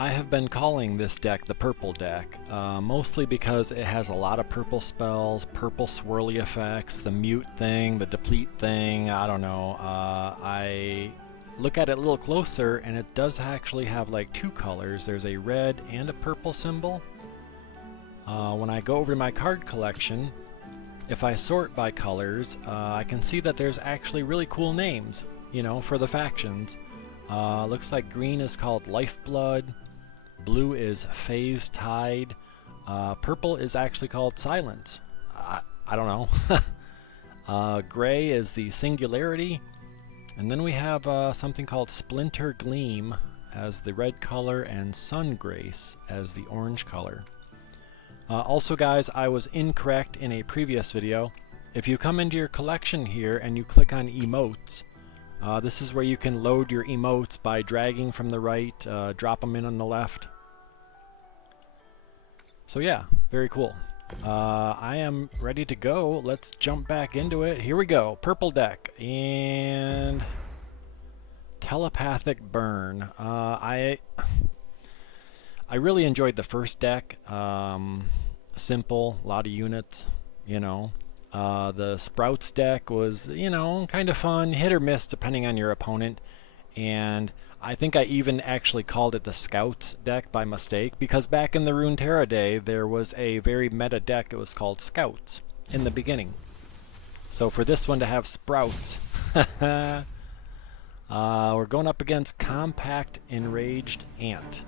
I have been calling this deck the purple deck, mostly because it has a lot of purple spells, purple swirly effects, the mute thing, the deplete thing, I don't know. I look at it a little closer and it does actually have like two colors. There's a red and a purple symbol. When I go over to my card collection, if I sort by colors, I can see that there's actually really cool names, you know, for the factions. Looks like green is called Lifeblood, blue is Phase Tide, purple is actually called Silence. I don't know. Gray is the Singularity, and then we have something called Splinter Gleam as the red color and Sun Grace as the orange color. Also guys, I was incorrect in a previous video. If you come into your collection here and you click on emotes, this is where you can load your emotes by dragging from the right, drop them in on the left. So yeah, very cool. I am ready to go. Let's jump back into it. Here we go. Purple deck and Telepathic Burn. I really enjoyed the first deck. Simple, a lot of units, you know. The Sprouts deck was, you know, kind of fun, hit or miss depending on your opponent. And I think I even actually called it the Scouts deck by mistake, because back in the Runeterra day there was a very meta deck, it was called Scouts in the beginning. So for this one to have Sprouts, we're going up against Compact Enraged Ant.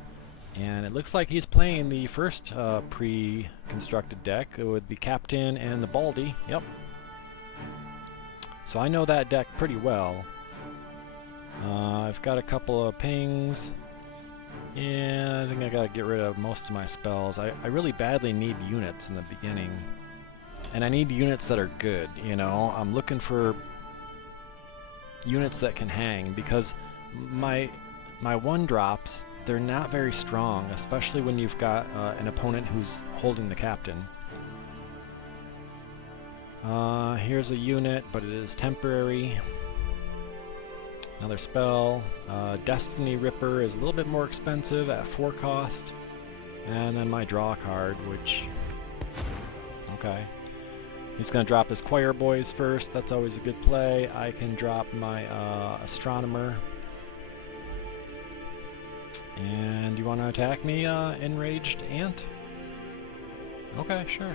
And it looks like he's playing the first pre-constructed deck with the Captain and the Baldy. Yep. So I know that deck pretty well. I've got a couple of pings. Yeah, I think I gotta get rid of most of my spells. I really badly need units in the beginning. And I need units that are good, you know? I'm looking for units that can hang, because my one-drops, they're not very strong, especially when you've got an opponent who's holding the captain. Here's a unit, but it is temporary. Another spell. Destiny Ripper is a little bit more expensive at 4 cost. And then my draw card, which... okay. He's going to drop his Choir Boys first. That's always a good play. I can drop my Astronomer. And you want to attack me, Enraged Ant? Okay, sure.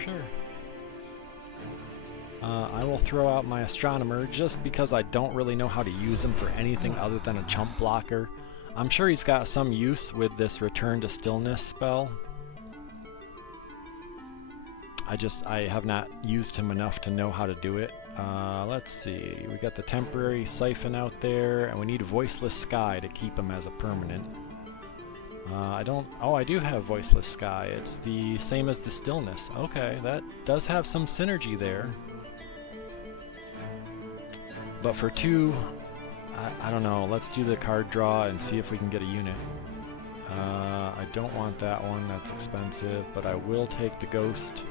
I will throw out my Astronomer just because I don't really know how to use him for anything other than a chump blocker. I'm sure he's got some use with this Return to Stillness spell. I have not used him enough to know how to do it. Let's see, we got the temporary Siphon out there, and we need Voiceless Sky to keep him as a permanent. I do have Voiceless Sky. It's the same as the Stillness. Okay, that does have some synergy there. But for 2, I don't know, let's do the card draw and see if we can get a unit. I don't want that one, that's expensive, but I will take the Ghost.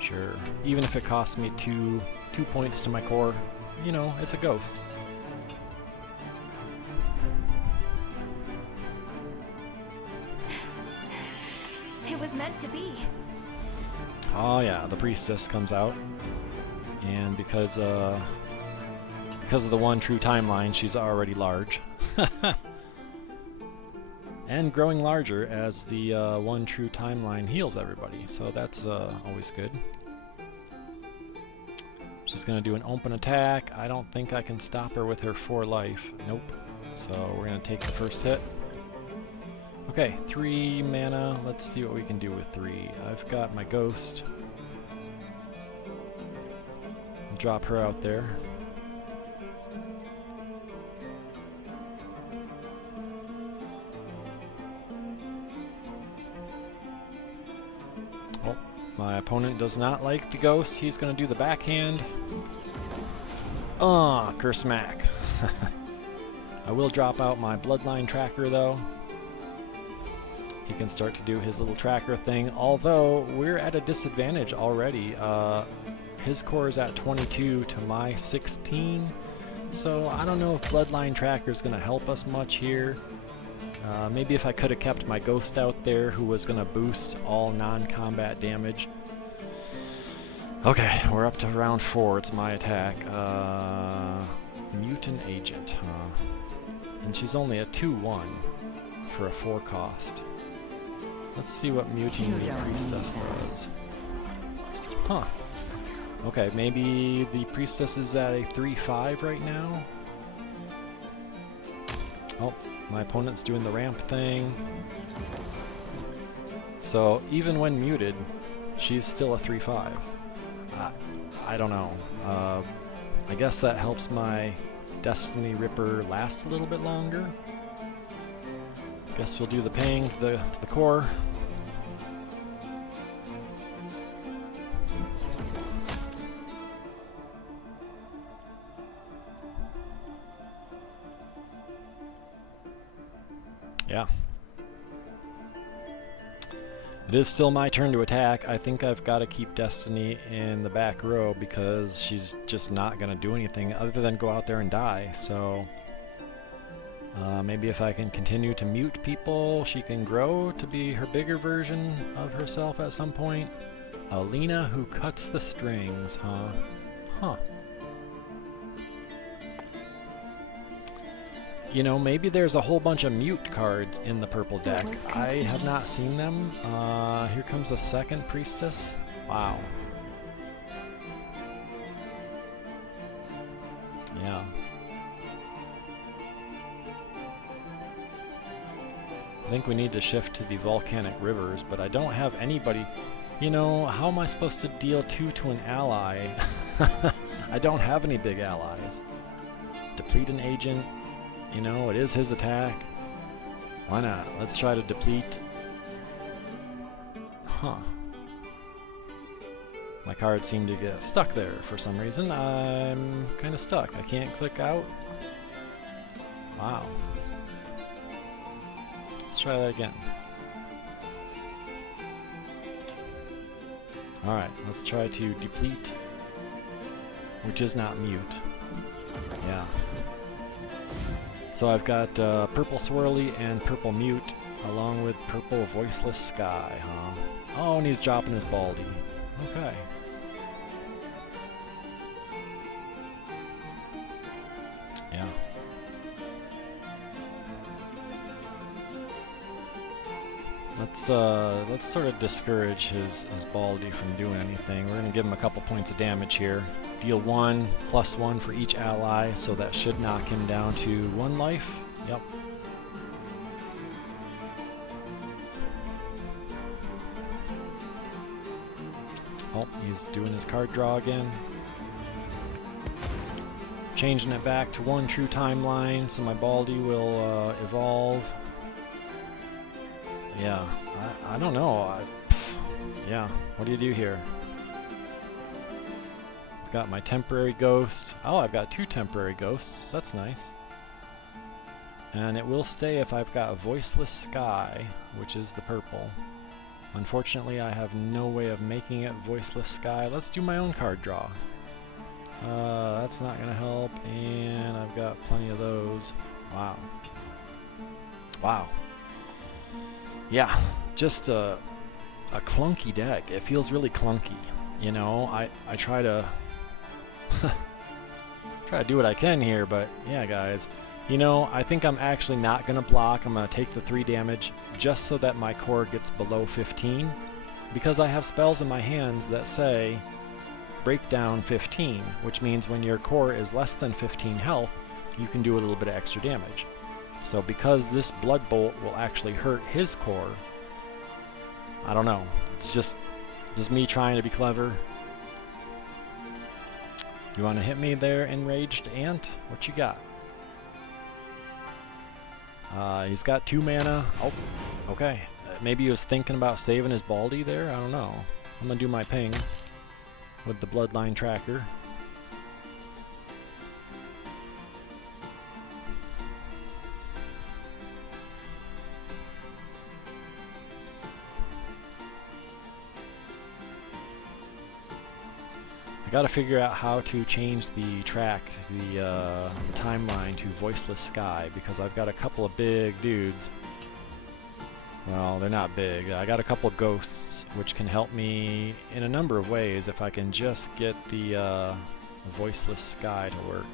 Sure, even if it costs me 2 points to my core, you know, it's a Ghost. It was meant to be. Oh yeah, the Priestess comes out, and because of the one true timeline, she's already large. And growing larger as the one true timeline heals everybody, so that's always good. She's gonna do an open attack. I don't think I can stop her with her 4 life. Nope. So we're gonna take the first hit. Okay, 3 mana. Let's see what we can do with 3. I've got my Ghost. Drop her out there. Oh, my opponent does not like the Ghost. He's going to do the backhand. Curse Mac. I will drop out my Bloodline Tracker though. He can start to do his little tracker thing, although we're at a disadvantage already. His core is at 22 to my 16, so I don't know if Bloodline Tracker is going to help us much here. Maybe if I could have kept my ghost out there who was going to boost all non-combat damage. Okay, we're up to round 4. It's my attack. Mutant Agent, huh? And she's only a 2/1 for a 4 cost. Let's see what Mutiny Priestess does. Huh. Okay, maybe the Priestess is at a 3/5 right now. Oh, my opponent's doing the ramp thing. So even when muted, she's still a 3/5. I don't know. I guess that helps my Destiny Ripper last a little bit longer. Guess we'll do the ping, the core. Yeah. It is still my turn to attack. I think I've got to keep Destiny in the back row because she's just not going to do anything other than go out there and die. So maybe if I can continue to mute people, she can grow to be her bigger version of herself at some point. Alina who cuts the strings, huh? Huh. You know, maybe there's a whole bunch of mute cards in the purple deck. I have not seen them. Here comes a second Priestess. Wow. Yeah. I think we need to shift to the volcanic rivers, but I don't have anybody. You know, how am I supposed to deal 2 to an ally? I don't have any big allies. Deplete an agent. You know, it is his attack. Why not? Let's try to deplete. Huh. My cards seem to get stuck there for some reason. I'm kind of stuck. I can't click out. Wow. Let's try that again. Alright, let's try to deplete, which is not mute. Yeah. So I've got purple swirly and purple mute, along with purple voiceless sky, huh? Oh, and he's dropping his baldy. Okay. Yeah. Let's sort of discourage his baldy from doing anything. We're gonna give him a couple points of damage here. Deal 1 plus 1 for each ally, so that should knock him down to 1 life. Yep. Oh, he's doing his card draw again. Changing it back to 1 true timeline, so my baldy will evolve. Yeah, I don't know. Yeah, what do you do here? I've got my temporary ghost. Oh, I've got 2 temporary ghosts. That's nice. And it will stay if I've got a voiceless sky, which is the purple. Unfortunately, I have no way of making it voiceless sky. Let's do my own card draw. That's not going to help, and I've got plenty of those. Wow. Wow. Yeah, just a clunky deck. It feels really clunky. You know, I try to try to do what I can here, but yeah, guys. You know, I think I'm actually not going to block. I'm going to take the 3 damage just so that my core gets below 15, because I have spells in my hands that say break down 15, which means when your core is less than 15 health, you can do a little bit of extra damage. So because this Blood Bolt will actually hurt his core, I don't know. It's just me trying to be clever. You want to hit me there, Enraged Ant? What you got? He's got 2 mana. Oh, okay. Maybe he was thinking about saving his baldy there? I don't know. I'm going to do my ping with the Bloodline Tracker. I gotta figure out how to change the track, the timeline to Voiceless Sky, because I've got a couple of big dudes Well, they're not big. I got a couple ghosts, which can help me in a number of ways if I can just get the voiceless sky to work.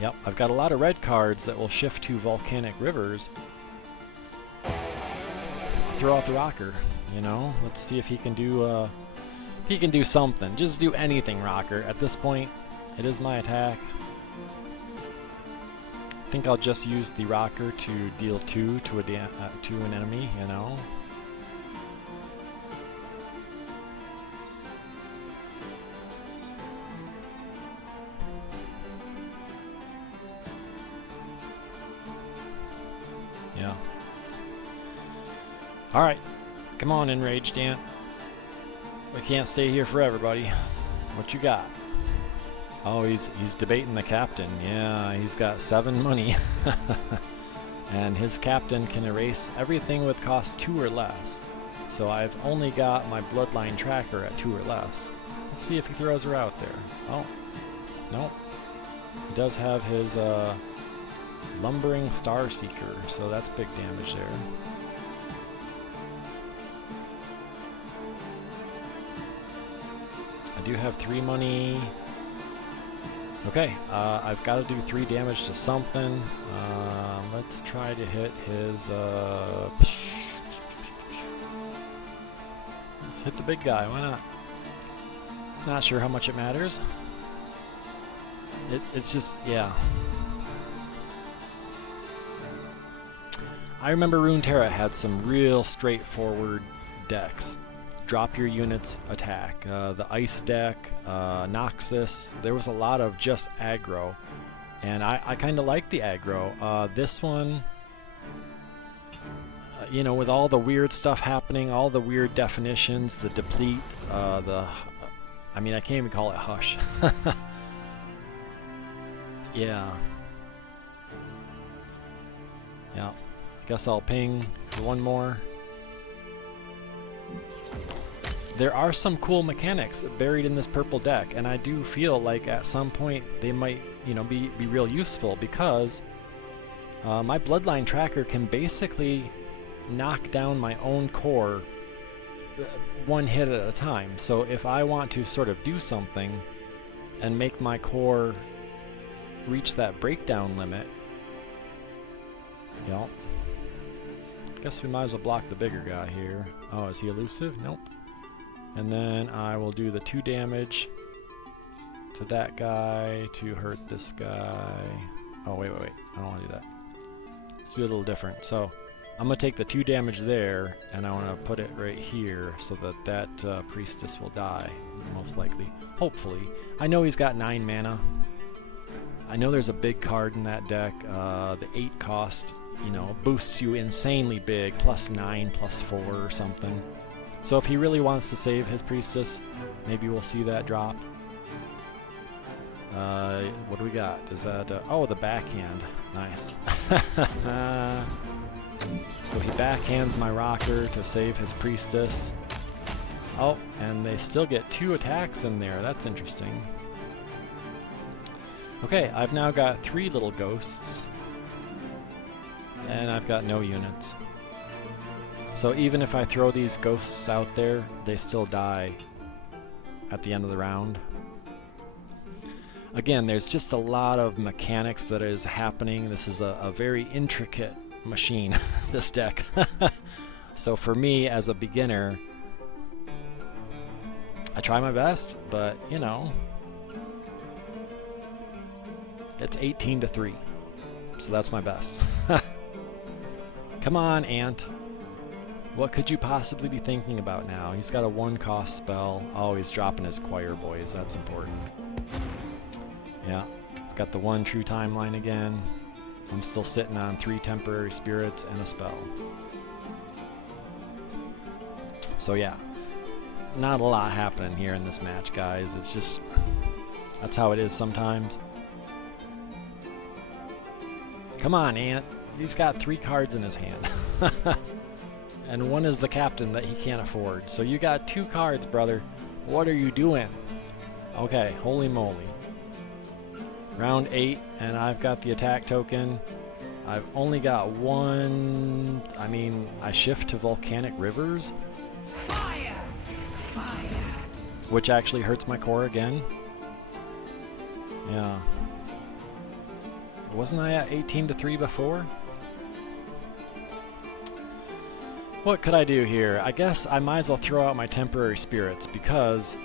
Yep, I've got a lot of red cards that will shift to volcanic rivers. Throw out the rocker, you know? Let's see if he can do something. Just do anything, rocker. At this point, it is my attack. I think I'll just use the rocker to deal 2 to an enemy, you know? Yeah. Alright. Come on, Enraged Ant. We can't stay here forever, buddy. What you got? Oh, he's debating the captain. Yeah, he's got 7 money. And his captain can erase everything with cost 2 or less. So I've only got my bloodline tracker at 2 or less. Let's see if he throws her out there. Oh, nope. He does have his lumbering star seeker, so that's big damage there. I do have 3 money. Okay, I've got to do 3 damage to something. Let's try to hit his... Let's hit the big guy, why not? Not sure how much it matters. It's just, yeah. I remember Runeterra had some real straightforward decks. Drop your units, attack. The ice deck, Noxus, there was a lot of just aggro. And I kind of like the aggro. This one, you know, with all the weird stuff happening, all the weird definitions, the deplete, I mean, I can't even call it hush. Yeah. Yeah. I guess I'll ping for 1 more. There are some cool mechanics buried in this purple deck, and I do feel like at some point they might, you know, be real useful, because my bloodline tracker can basically knock down my own core 1 hit at a time. So if I want to sort of do something and make my core reach that breakdown limit, you know, guess we might as well block the bigger guy here. Oh, is he elusive? Nope. And then I will do the 2 damage to that guy to hurt this guy. Oh, wait. I don't want to do that. Let's do a little different. So I'm going to take the 2 damage there, and I want to put it right here so that priestess will die, most likely. Hopefully. I know he's got 9 mana. I know there's a big card in that deck. The 8 cost, you know, boosts you insanely big, +9, +4 or something. So if he really wants to save his priestess, maybe we'll see that drop. What do we got? Is that... oh, the backhand. Nice. So he backhands my rocker to save his priestess. Oh, and they still get 2 attacks in there. That's interesting. Okay, I've now got 3 little ghosts. And I've got no units. So even if I throw these ghosts out there, they still die at the end of the round. Again, there's just a lot of mechanics that is happening. This is a very intricate machine, this deck. So for me, as a beginner, I try my best, but, you know, it's 18-3. So that's my best. Come on, Ant. What could you possibly be thinking about now? He's got a 1-cost spell. Oh, he's dropping his choir boys. That's important. Yeah, he's got the 1 true timeline again. I'm still sitting on 3 temporary spirits and a spell. So yeah, not a lot happening here in this match, guys. It's just, that's how it is sometimes. Come on, Ant. He's got 3 cards in his hand. And 1 is the captain that he can't afford. So you got 2 cards, brother. What are you doing? Okay, holy moly. Round 8, and I've got the attack token. I've only got one. I mean, I shift to Volcanic Rivers, Fire! Fire! which actually hurts my core again. Yeah. Wasn't I at 18-3 before? What could I do here? I guess I might as well throw out my temporary spirits because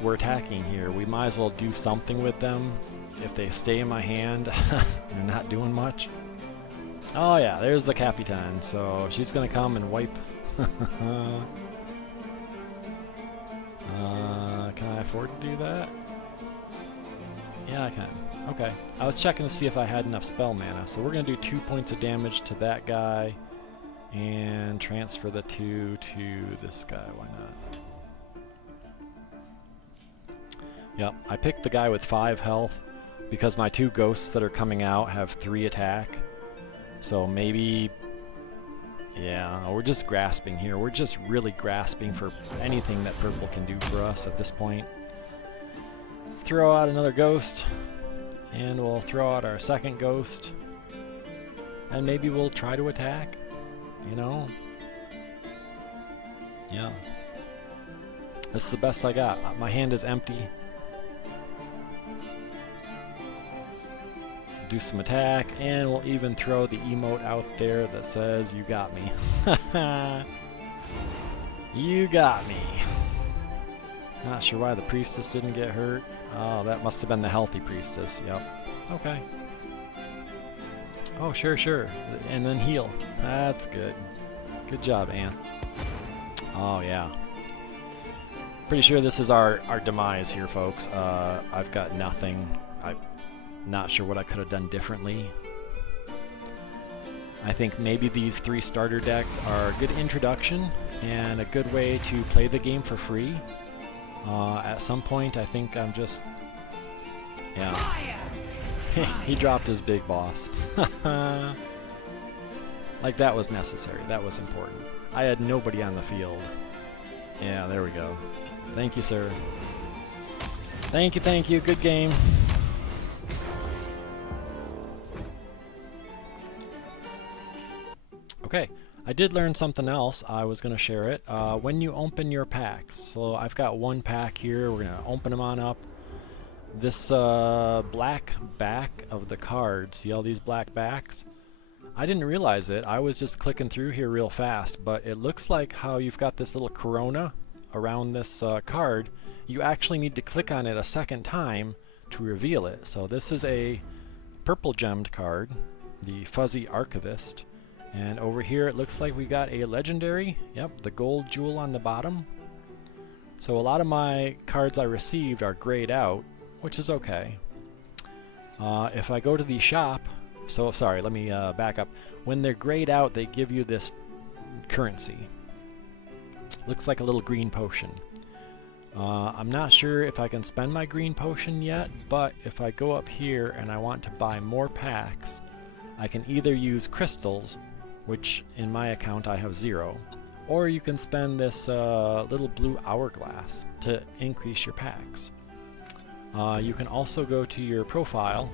we're attacking here. We might as well do something with them. If they stay in my hand, they're not doing much. Oh yeah, there's the Capitan. So she's gonna come and wipe. Can I afford to do that? Yeah, I can. Okay. I was checking to see if I had enough spell mana. So we're gonna do 2 points of damage to that guy. And transfer the 2 to this guy, why not? Yep, I picked the guy with 5 health because my 2 ghosts that are coming out have 3 attack. So maybe, yeah, we're just grasping here. We're just really grasping for anything that purple can do for us at this point. Let's throw out another ghost, and we'll throw out our second ghost, and maybe we'll try to attack. You know? Yeah. That's the best I got. My hand is empty. Do some attack, and we'll even throw the emote out there that says, "You got me." You got me. Not sure why the priestess didn't get hurt. Oh, that must have been the healthy priestess. Yep. Okay. Oh, sure. And then heal. That's good. Good job, Anne. Oh, yeah. Pretty sure this is our demise here, folks. I've got nothing. I'm not sure what I could have done differently. I think maybe these 3 starter decks are a good introduction and a good way to play the game for free. At some point, I think I'm just... Yeah. He dropped his big boss. Like, that was necessary. That was important. I had nobody on the field. Yeah, there we go. Thank you, sir. Thank you. Good game. Okay, I did learn something else. I was going to share it. When you open your packs, so I've got 1 pack here. We're going to open them on up. This black back of the card, see all these black backs? I didn't realize it. I was just clicking through here real fast, but it looks like how you've got this little corona around this card. You actually need to click on it a second time to reveal it. So this is a purple gemmed card, the Fuzzy Archivist. And over here it looks like we got a legendary. Yep, the gold jewel on the bottom. So a lot of my cards I received are grayed out, which is okay. If I go to the shop, so sorry, let me back up. When they're grayed out, they give you this currency. Looks like a little green potion. I'm not sure if I can spend my green potion yet, but if I go up here and I want to buy more packs, I can either use crystals, which in my account I have 0, or you can spend this little blue hourglass to increase your packs. You can also go to your profile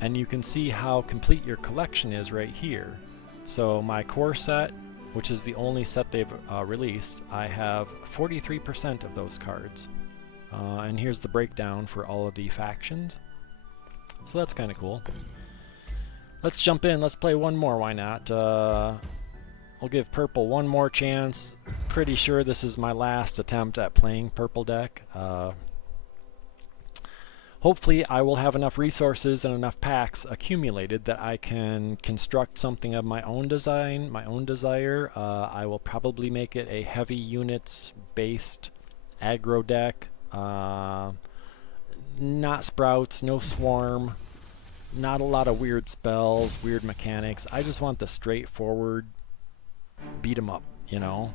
and you can see how complete your collection is right here. So my core set, which is the only set they've released, I have 43% of those cards. And here's the breakdown for all of the factions. So that's kind of cool. Let's jump in, let's play one more, why not? We'll give purple one more chance. Pretty sure this is my last attempt at playing purple deck. Hopefully I will have enough resources and enough packs accumulated that I can construct something of my own design, my own desire. I will probably make it a heavy units based aggro deck. Not sprouts, no swarm, not a lot of weird spells, weird mechanics. I just want the straightforward beat 'em up, you know?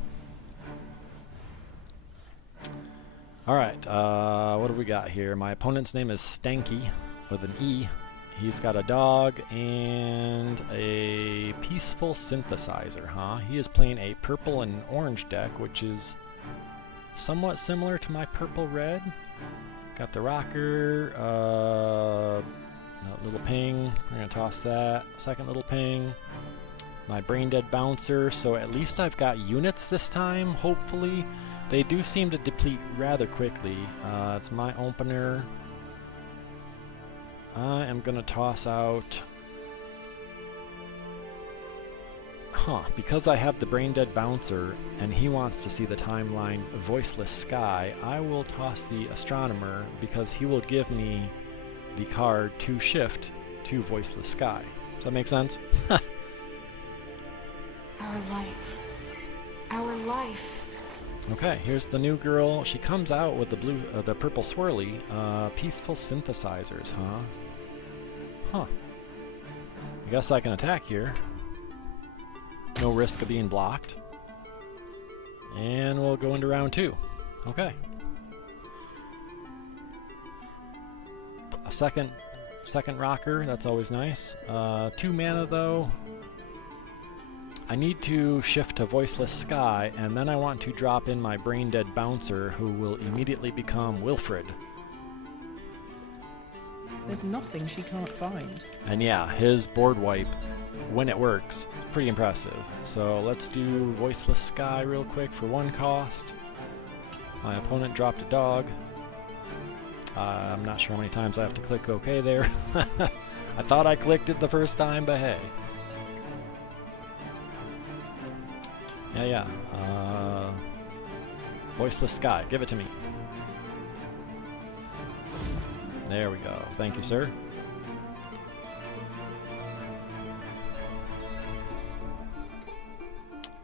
Alright, what do we got here? My opponent's name is Stanky, with an E. He's got a dog and a peaceful synthesizer, huh? He is playing a purple and orange deck, which is somewhat similar to my purple-red. Got the rocker. That little ping. We're gonna toss that. Second little ping. My brain dead bouncer. So at least I've got units this time. Hopefully, they do seem to deplete rather quickly. It's my opener. I am gonna toss out. Because I have the brain dead bouncer and he wants to see the timeline voiceless sky, I will toss the astronomer because he will give me the card to shift to voiceless sky. Does that make sense? Our light. Our life. Okay, here's the new girl. She comes out with the purple swirly. Peaceful synthesizers, huh? I guess I can attack here. No risk of being blocked. And we'll go into round 2. Okay. A second rocker, that's always nice. 2 mana though. I need to shift to Voiceless Sky, and then I want to drop in my Brain Dead Bouncer, who will immediately become Wilfred. There's nothing she can't find. And yeah, his board wipe, when it works, pretty impressive. So let's do Voiceless Sky real quick for 1 cost. My opponent dropped a dog. I'm not sure how many times I have to click OK there. I thought I clicked it the first time, but hey. Yeah. Voiceless Sky, give it to me. There we go. Thank you, sir.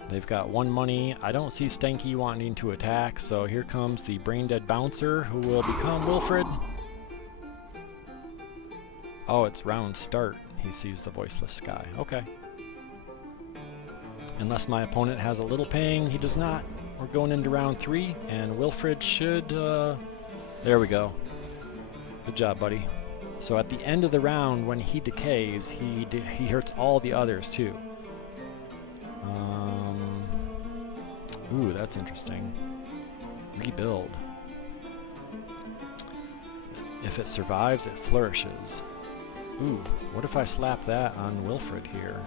They've got 1 money. I don't see Stanky wanting to attack, so here comes the Brain Dead Bouncer, who will become Wilfred. Oh, it's round start. He sees the Voiceless Sky. Okay. Unless my opponent has a little ping, he does not. We're going into round 3, and Wilfred should... there we go. Good job, buddy. So at the end of the round, when he decays, he hurts all the others, too. Ooh, that's interesting. Rebuild. If it survives, it flourishes. Ooh, what if I slap that on Wilfred here?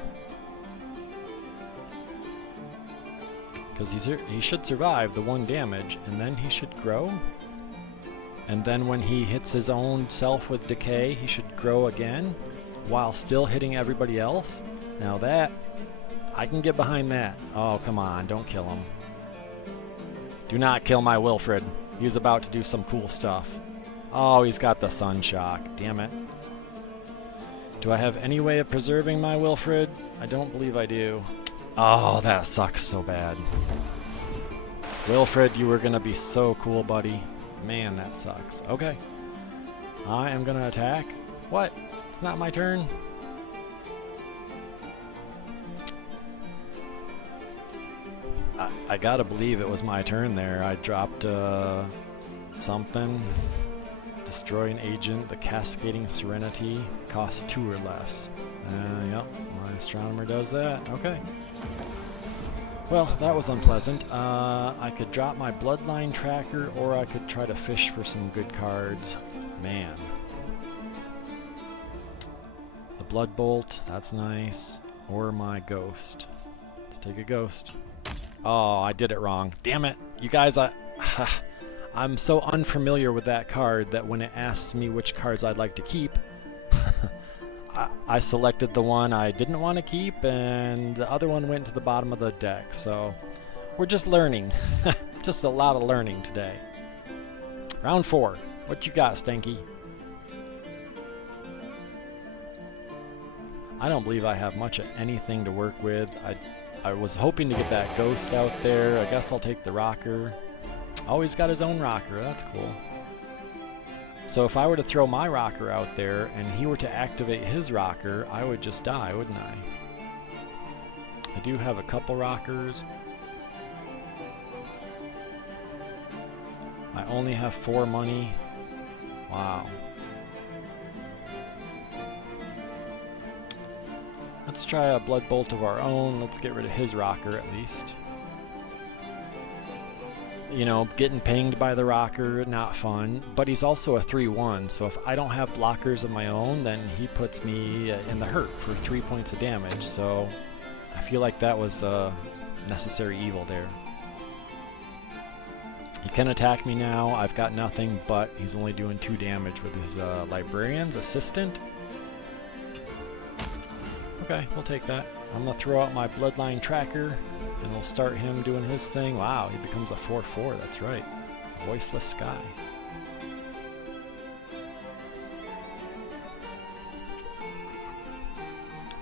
Because he should survive the 1 damage, and then he should grow. And then when he hits his own self with decay, he should grow again, while still hitting everybody else. Now that, I can get behind that. Oh, come on, don't kill him. Do not kill my Wilfred. He's about to do some cool stuff. Oh, he's got the Sun Shock. Damn it. Do I have any way of preserving my Wilfred? I don't believe I do. Oh, that sucks so bad. Wilfred, you were going to be so cool, buddy. Man, that sucks. Okay. I am going to attack. What? It's not my turn? I gotta believe it was my turn there. I dropped something. Destroy an agent. The Cascading Serenity costs 2 or less. Yep, my astronomer does that. Okay. Well, that was unpleasant. I could drop my Bloodline Tracker, or I could try to fish for some good cards. Man. The Blood Bolt, that's nice. Or my Ghost. Let's take a Ghost. Oh, I did it wrong. Damn it. You guys, I'm so unfamiliar with that card that when it asks me which cards I'd like to keep, I selected the one I didn't want to keep, and the other one went to the bottom of the deck. So we're just learning. Just a lot of learning today. Round 4. What you got, Stanky? I don't believe I have much of anything to work with. I was hoping to get that Ghost out there. I guess I'll take the rocker. Oh, he's got his own rocker. That's cool. So if I were to throw my rocker out there and he were to activate his rocker, I would just die, wouldn't I? I do have a couple rockers. I only have 4 money. Wow. Let's try a Blood Bolt of our own. Let's get rid of his rocker at least. You know, getting pinged by the rocker, not fun. But he's also a 3/1, so if I don't have blockers of my own, then he puts me in the hurt for 3 points of damage. So I feel like that was necessary evil there. He can attack me now. I've got nothing, but he's only doing 2 damage with his Librarian's Assistant. Okay, we'll take that. I'm going to throw out my Bloodline Tracker, and we'll start him doing his thing. Wow, he becomes a 4/4, that's right. Voiceless Sky.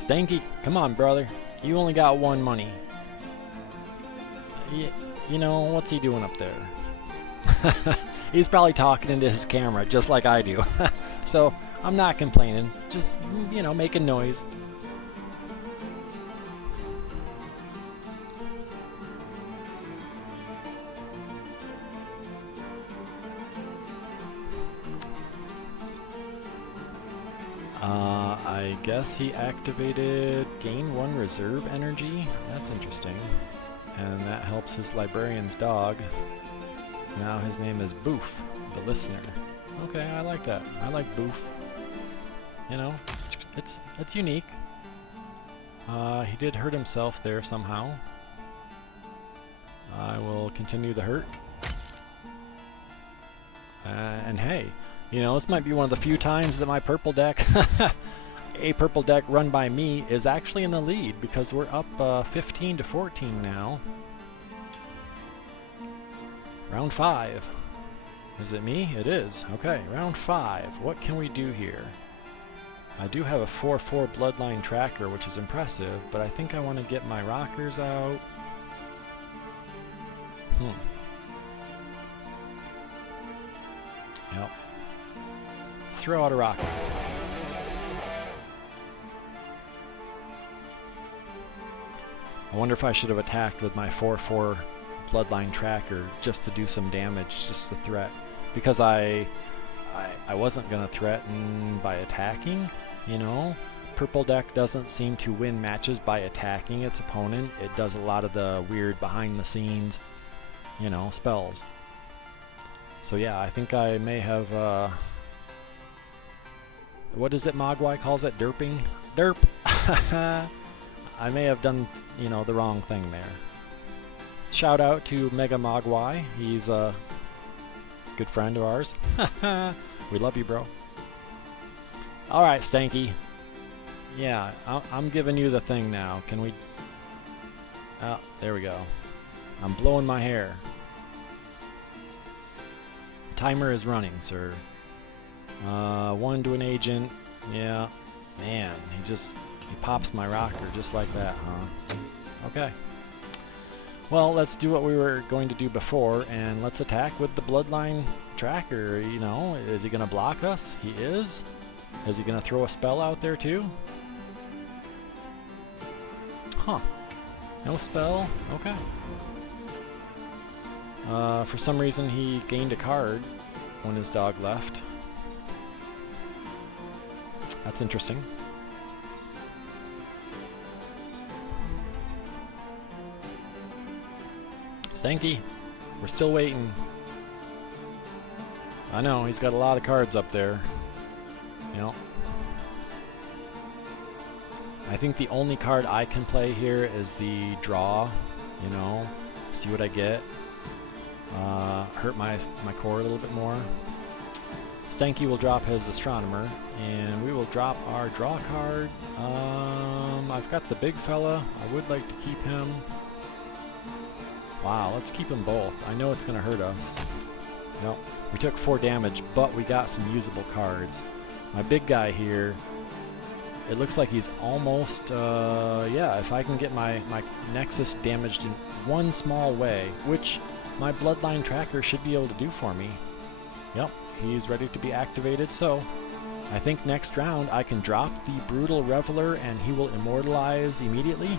Stanky, come on, brother. You only got 1 money. You know, what's he doing up there? He's probably talking into his camera, just like I do. So, I'm not complaining. Just, you know, making noise. I guess he activated gain 1 reserve energy. That's interesting. And that helps his Librarian's dog. Now his name is Boof, the listener. Okay, I like that. I like Boof. You know, it's unique. He did hurt himself there somehow. I will continue the hurt. And hey, you know, this might be one of the few times that my purple deck, a purple deck run by me, is actually in the lead, because we're up 15-14 now. Round 5. Is it me? It is. Okay, round 5. What can we do here? I do have a 4/4 Bloodline Tracker, which is impressive, but I think I want to get my rockers out. Yep. Let's throw out a rocket. I wonder if I should have attacked with my 4/4 Bloodline Tracker just to do some damage, just to threat. Because I wasn't going to threaten by attacking, you know? Purple deck doesn't seem to win matches by attacking its opponent. It does a lot of the weird behind the scenes, you know, spells. So yeah, I think I may have, what is it Mogwai calls it? Derping? Derp! I may have done, you know, the wrong thing there. Shout out to Mega Mogwai. He's a good friend of ours. We love you, bro. Alright, Stanky. Yeah, I'm giving you the thing now. Can we... Oh, there we go. I'm blowing my hair. Timer is running, sir. 1 to an agent. Yeah. Man, he pops my rocker just like that, huh? Okay. Well, let's do what we were going to do before, and let's attack with the Bloodline Tracker, you know. Is he going to block us? He is. Is he going to throw a spell out there, too? Huh. No spell? Okay. For some reason, he gained a card when his dog left. That's interesting. Stanky, we're still waiting. I know, he's got a lot of cards up there. You know. I think the only card I can play here is the draw, you know, see what I get. Hurt my core a little bit more. Stanky will drop his Astronomer, and we will drop our draw card. I've got the big fella. I would like to keep him. Wow, let's keep them both. I know it's going to hurt us. Nope. We took 4 damage, but we got some usable cards. My big guy here, it looks like he's almost, yeah, if I can get my Nexus damaged in one small way, which my Bloodline Tracker should be able to do for me. Yep, he's ready to be activated, so I think next round I can drop the Brutal Reveler and he will immortalize immediately.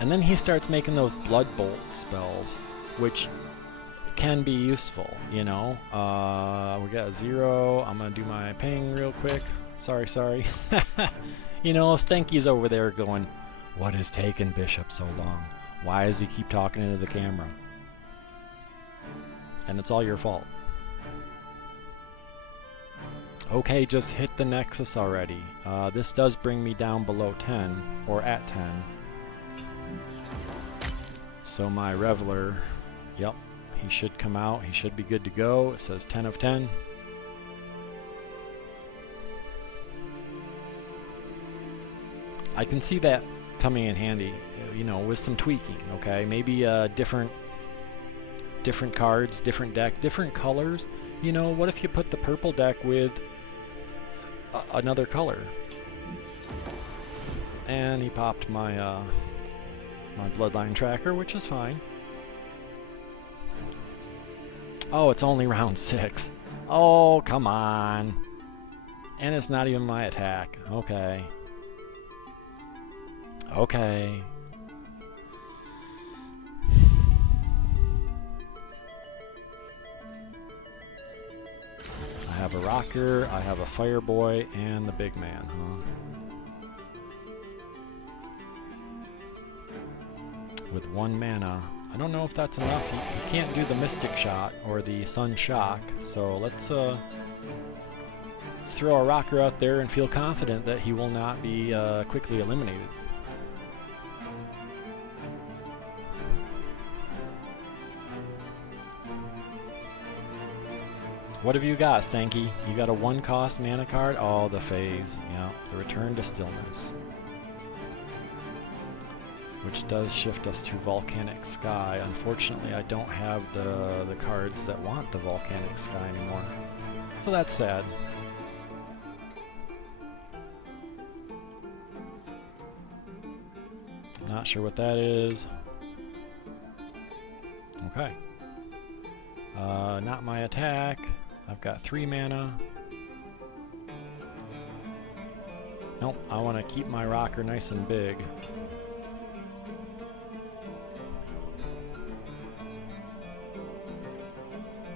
And then he starts making those Blood Bolt spells, which can be useful, you know. We got a 0. I'm going to do my ping real quick. Sorry. You know, Stanky's over there going, what is taking Bishop so long? Why does he keep talking into the camera? And it's all your fault. Okay, just hit the Nexus already. This does bring me down below 10, or at 10. So my Reveler, yep, he should come out. He should be good to go. It says 10 of 10. I can see that coming in handy, you know, with some tweaking, okay? Maybe different cards, different deck, different colors. You know, what if you put the purple deck with another color? And he popped my my bloodline tracker, which is fine. Oh, it's only round 6. Oh, come on. And it's not even my attack. Okay. Okay. I have a rocker, I have a fireboy, and the big man, huh? With 1 mana. I don't know if that's enough. He can't do the Mystic Shot or the Sun Shock, so let's throw a rocker out there and feel confident that he will not be quickly eliminated. What have you got, Stanky? You got a 1-cost mana card? Oh, the phase. Yeah, the Return to Stillness. Which does shift us to Volcanic Sky. Unfortunately, I don't have the cards that want the Volcanic Sky anymore. So that's sad. Not sure what that is. Okay. Not my attack. I've got 3 mana. Nope, I want to keep my rocker nice and big.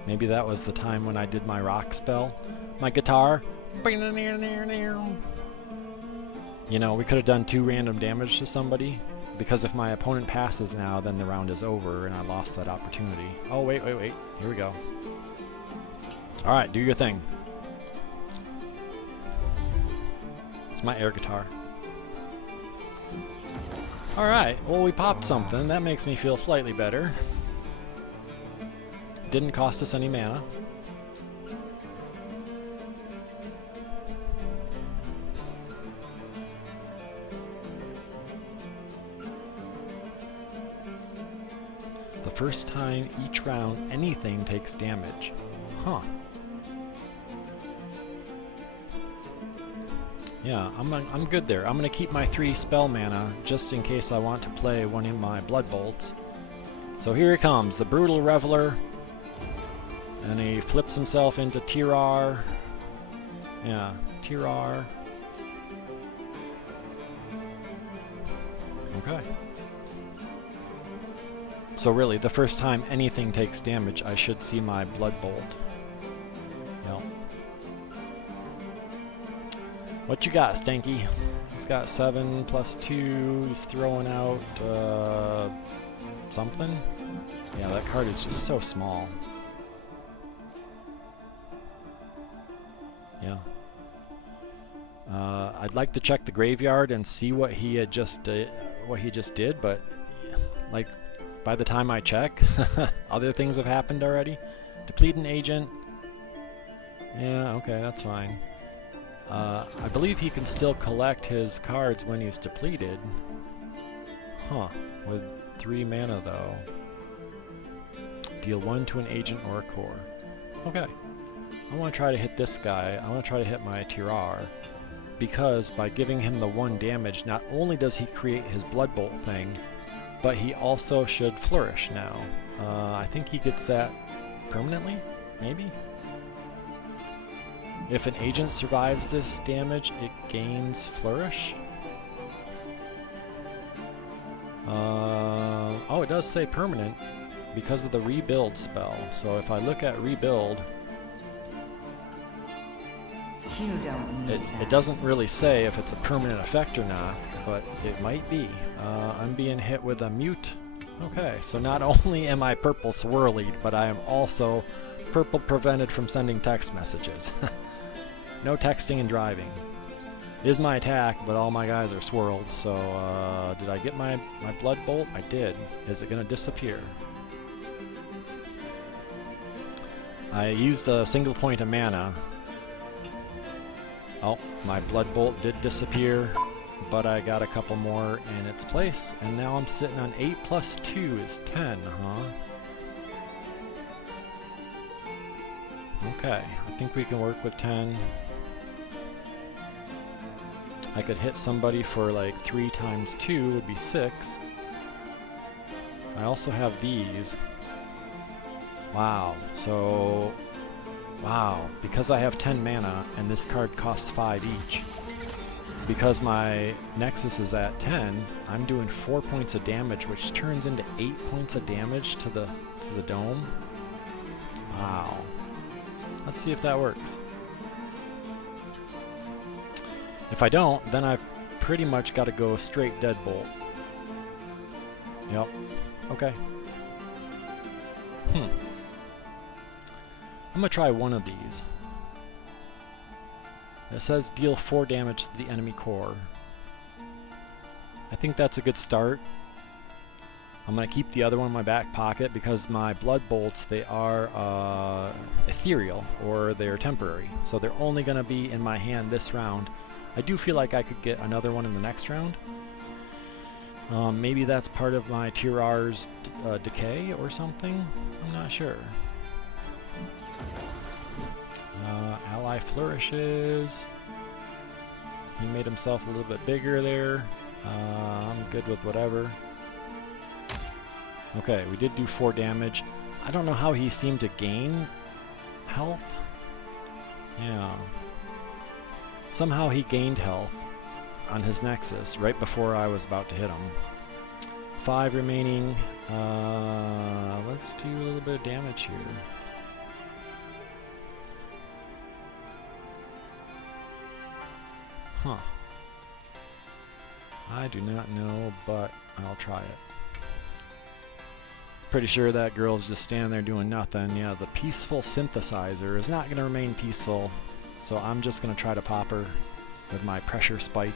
Maybe that was the time when I did my rock spell. My guitar. You know, we could have done 2 random damage to somebody, because if my opponent passes now, then the round is over and I lost that opportunity. Oh, wait. Here we go. Alright, do your thing. It's my air guitar. Alright, well, we popped something. That makes me feel slightly better. Didn't cost us any mana. The first time each round anything takes damage. Huh. Yeah, I'm good there. I'm gonna keep my 3 spell mana just in case I want to play one in my Blood Bolts. So here he comes, the Brutal Reveler. And he flips himself into Tirar. Yeah, Tirar. Okay. So really, the first time anything takes damage, I should see my Blood Bolt. Yep. What you got, Stanky? He's got 7 plus 2. He's throwing out something. Yeah, that card is just so small. Yeah. I'd like to check the graveyard and see what he had just did, but like by the time I check, other things have happened already. Deplete an agent. Yeah, okay, that's fine. I believe he can still collect his cards when he's depleted. Huh. With 3 mana though. Deal 1 to an agent or a core. Okay. I want to try to hit this guy. I want to try to hit my Tirar. Because by giving him the 1 damage, not only does he create his Blood Bolt thing, but he also should flourish now. I think he gets that permanently? Maybe? If an agent survives this damage, it gains flourish? Oh, it does say permanent because of the rebuild spell. So if I look at rebuild, You don't need it doesn't really say if it's a permanent effect or not, but it might be. I'm being hit with a mute Okay, so not only am I purple swirlied, but I am also purple prevented from sending text messages. No texting and driving. It is my attack, but all my guys are swirled, so did I get my blood bolt? I did. Is it gonna disappear? I used a single point of mana. Oh, my blood bolt did disappear, but I got a couple more in its place, and now I'm sitting on 8 plus 2 is 10, huh? Okay, I think we can work with 10. I could hit somebody for like 3 times 2 would be 6. I also have these. Wow, so... Wow, because I have 10 mana and this card costs 5 each, because my Nexus is at 10, I'm doing 4 points of damage, which turns into 8 points of damage to the dome. Wow. Let's see if that works. If I don't, then I've pretty much got to go straight deadbolt. Yep. Okay. I'm gonna try one of these. It says deal 4 damage to the enemy core. I think that's a good start. I'm gonna keep the other one in my back pocket because my blood bolts, they are ethereal, or they're temporary. So they're only gonna be in my hand this round. I do feel like I could get another one in the next round. Maybe that's part of my Tier R's decay or something. I'm not sure. Ally flourishes. He made himself a little bit bigger there. I'm good with whatever. Okay, we did do 4 damage. I don't know how he seemed to gain health. Yeah. Somehow he gained health on his Nexus right before I was about to hit him. 5 remaining. Let's do a little bit of damage here. Huh. I do not know, but I'll try it. Pretty sure that girl's just standing there doing nothing. Yeah, the peaceful synthesizer is not going to remain peaceful, so I'm just going to try to pop her with my pressure spike.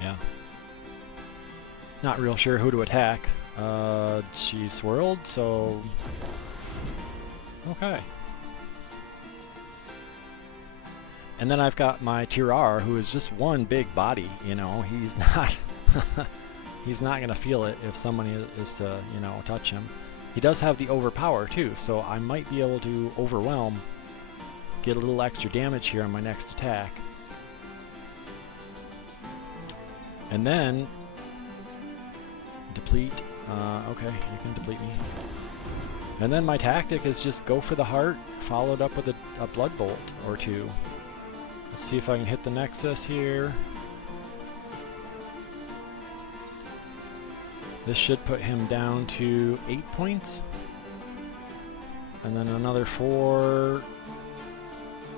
Yeah. Not real sure who to attack. She swirled, so... Okay. And then I've got my Tier R, who is just one big body, you know. He's not... he's not going to feel it if someone is to, you know, touch him. He does have the overpower, too, so I might be able to overwhelm, get a little extra damage here on my next attack. And then... deplete. Okay, you can deplete me. And then my tactic is just go for the heart, followed up with a blood bolt or 2. Let's see if I can hit the Nexus here. This should put him down to 8 points. And then another 4.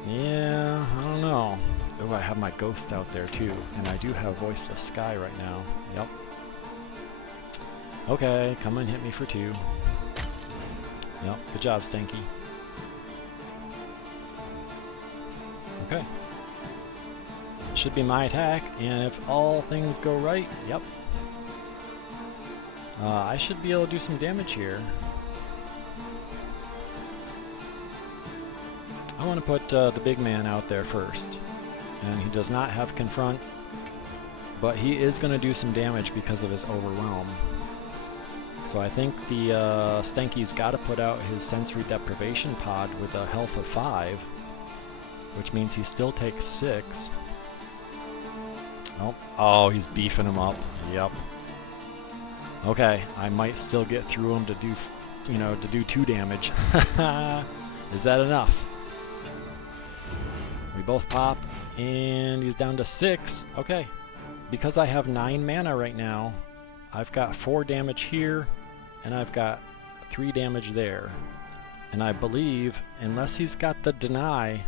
Yeah, I don't know. Oh, I have my ghost out there too. And I do have Voiceless Sky right now. Yep. Okay, come and hit me for 2. Yep, good job, Stanky. Okay. Should be my attack, and if all things go right, yep. I should be able to do some damage here. I want to put the big man out there first. And he does not have Confront, but he is going to do some damage because of his Overwhelm. So I think the Stanky's got to put out his Sensory Deprivation pod with a health of 5, which means he still takes 6. Oh, he's beefing him up. Yep. Okay, I might still get through him to do, you know, to do 2 damage. Is that enough? We both pop, and he's down to 6. Okay, because I have 9 mana right now, I've got 4 damage here, and I've got 3 damage there. And I believe, unless he's got the deny,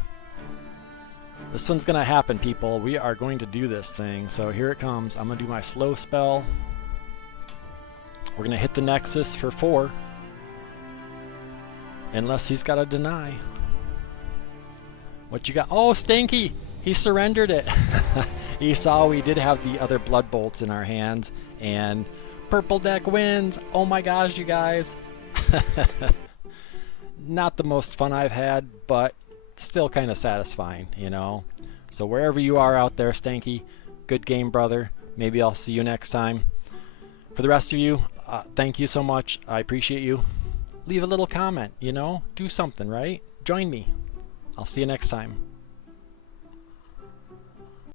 This one's gonna happen, people. We are going to do this thing. So here it comes. I'm gonna do my slow spell. We're gonna hit the Nexus for 4. Unless he's got a deny. What you got? Oh, Stanky! He surrendered it. He saw we did have the other Blood Bolts in our hands. And purple deck wins! Oh my gosh, you guys. Not the most fun I've had, but still kind of satisfying, you know. So wherever you are out there, Stanky, good game, brother. Maybe I'll see you next time. For the rest of you, thank you so much. I appreciate you. Leave a little comment, you know. Do something, right? Join me. I'll see you next time.